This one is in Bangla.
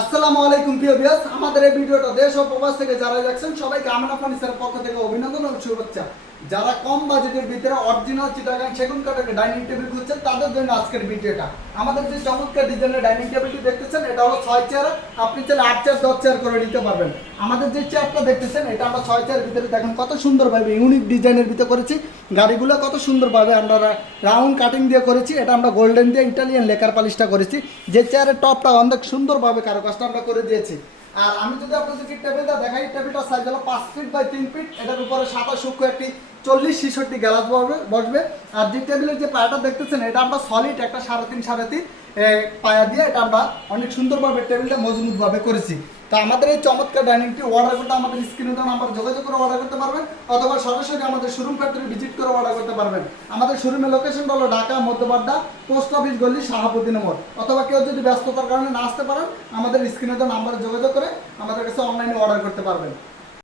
আসসালামু আলাইকুম প্রিয় ভিউয়ার্স, আমাদের এই ভিডিওটা দেশ ও প্রবাস থেকে যারা দেখছেন সবাইকে আমিনা ফার্নিচারের পক্ষ থেকে অভিনন্দন ও শুভেচ্ছা। যারা কম বাজেটের ভিতরে অরিজিনাল চিটাগাং সেগুন কাঠের ডাইনিং টেবিল খুঁজছেন তাদের জন্য আজকের ভিডিওটা। আমাদের যে চমৎকার ডিজাইনের ডাইনিং টেবিলটি দেখতেছেন এটা হলো 6 চেয়ার, আপনি চাইলে 8 চেয়ার 10 চেয়ার করে নিতে পারবেন। আমাদের যে চেয়ারটা দেখতেছেন এটা আমরা 6 চেয়ারের ভিতরে দেখেন কত সুন্দরভাবে ইউনিক ডিজাইনের ভিতরে করেছি। গাড়িগুলো কত সুন্দরভাবে আমরা রাউন্ড কাটিং দিয়ে করেছি, এটা আমরা গোল্ডেন দিয়ে ইটালিয়ান লেকার পালিশটা করেছি। যে চেয়ারের টপটা অনেক সুন্দরভাবে কারুকাজটা আমরা করে দিয়েছি। আর আমি যদি আপনাদেরকে টেবিলটা দেখাই, টেবিলটা সাইজ হলো 5 ফিট বাই 3 ফিট, এটার উপরে সাদা সূক্ষ্ম একটি 40-66 গ্লাস বসবে। আর যে টেবিলের যে পায়াটা দেখতেছেন এটা আমরা সলিড একটা 3.5 পায়া দিয়ে এটা আমরা অনেক সুন্দরভাবে টেবিলটা মজবুতভাবে করেছি। তো আমাদের এই চমৎকার ডাইনিংটি অর্ডার করতে আমাদের স্ক্রিনে দেওয়া নাম্বার যোগাযোগ করে অর্ডার করতে পারবেন, অথবা সরাসরি আমাদের শোরুম ফ্যাক্টরি ভিজিট করে অর্ডার করতে পারবেন। আমাদের শোরুমের লোকেশনটা হলো ঢাকা মধ্যবাড্ডা, পোস্ট অফিস গলি, শাহাবুদ্দিন মোড়। অথবা কেউ যদি ব্যস্ততার কারণে না আসতে পারেন আমাদের স্ক্রিনে দেওয়া নাম্বারে যোগাযোগ করে আমাদের কাছে অনলাইনে অর্ডার করতে পারবেন।